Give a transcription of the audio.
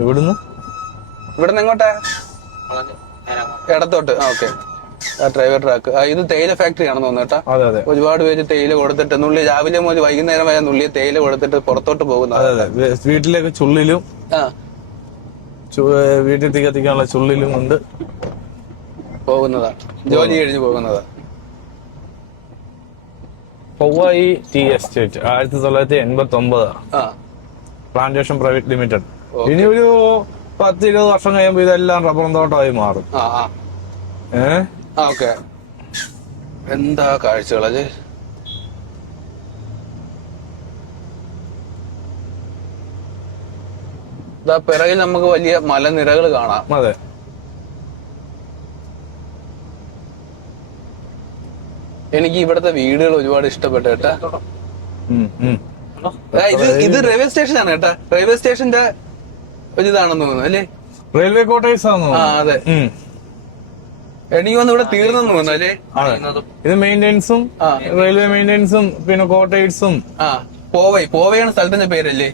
ഇവിടുന്ന് എങ്ങോട്ടാ? ഇടത്തോട്ട്. ഓക്കെ. Driver track. ഇത് തേയില ഫാക്ടറി ആണെന്ന് തോന്നുന്നു കേട്ടാ. അതെ അതെ. ഒരുപാട് പേര് തേയില കൊടുത്തിട്ട് നുള്ളി രാവിലെ മുതൽ വൈകുന്നേരം വരെ നുള്ളി തേയില കൊടുത്തിട്ട് പുറത്തോട്ട് പോകുന്നത്. അതെ അതെ. വീട്ടിലേക്ക് ചുള്ളിലും വീട്ടിൽ കത്തിക്കാനുള്ള ചുള്ളിലും കൊണ്ട് പോകുന്നതാ, ജോലി കഴിഞ്ഞ് പോകുന്നതാ. Powai tea estate 1989 plantation private limited. ഇനി ഒരു 10-20 വർഷം കഴിയുമ്പോ ഇതെല്ലാം റബ്ബർ തോട്ടമായി മാറും. ഓക്കെ. എന്താ കാഴ്ചകളല്ലേ. ഇതാ പിറകിൽ നമുക്ക് വലിയ മലനിരകൾ കാണാം. അതെ. എനിക്ക് ഇവിടുത്തെ വീടുകൾ ഒരുപാട് ഇഷ്ടപ്പെട്ടു കേട്ടാ. ഇത് റെയിൽവേ സ്റ്റേഷനാണ് കേട്ടാ. റെയിൽവേ സ്റ്റേഷന്റെ ഒരു ഇതാണെന്ന് തോന്നുന്നു അല്ലേ? റെയിൽവേ ക്വാർട്ടേഴ്സ് ആണോ? അതെ. എനിക്ക് വന്ന് ഇവിടെ തീർന്നെന്ന് തോന്നുന്നു അല്ലേ? ഇത് മെയിൻ്റെനൻസും റെയിൽവേ മെയിൻ്റെനൻസും പിന്നെ ക്വാർട്ടേഴ്സും. പോവയാണ് സ്ഥലത്തിന്റെ പേരല്ലേ?